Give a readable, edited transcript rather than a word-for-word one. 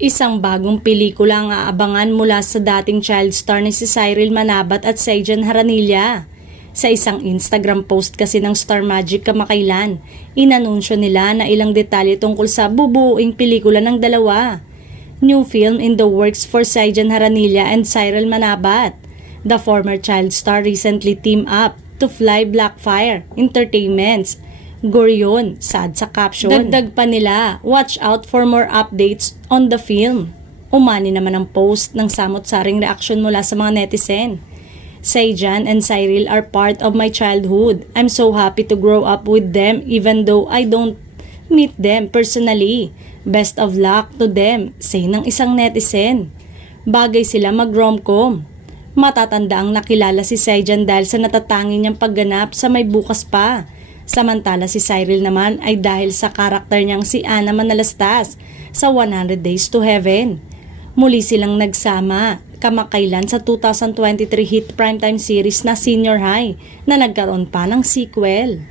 Isang bagong pelikula ang aabangan mula sa dating child star na si Cyril Manabat at Saijan Haranilla. Sa isang Instagram post kasi ng Star Magic kamakailan, inanunsyo nila na ilang detalye tungkol sa bubuuing pelikula ng dalawa. New film in the works for Saijan Haranilla and Cyril Manabat. The former child star recently teamed up to Fly Blackfire Entertainment's Gorion, sad sa caption. Dagdag pa nila, watch out for more updates on the film. Umani naman ang post ng samot-saring reaksyon mula sa mga netizen. Saijan and Cyril are part of my childhood. I'm so happy to grow up with them even though I don't meet them personally. Best of luck to them, say ng isang netizen. Bagay sila mag-romcom. Matatanda ang nakilala si Saijan dahil sa natatangi niyang pagganap sa May Bukas Pa. Samantala si Cyril naman ay dahil sa karakter niyang si Ana Manalastas sa 100 Days to Heaven. Muli silang nagsama kamakailan sa 2023 hit primetime series na Senior High na nagkaroon pa ng sequel.